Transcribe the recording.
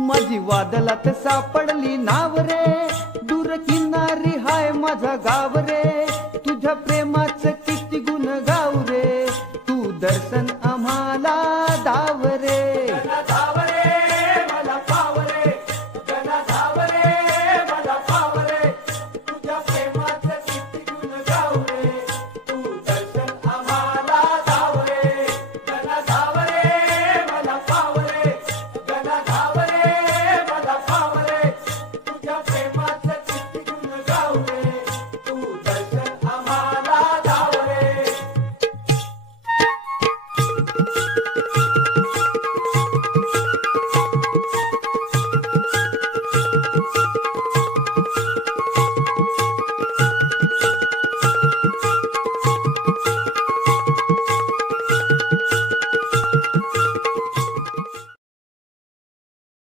माझी वादलात सापडली नाव रे, दूर किनारी हाय माझा गाव रे, तुझ्या प्रेमाचं किती गुण गाऊ रे, तू दर्शन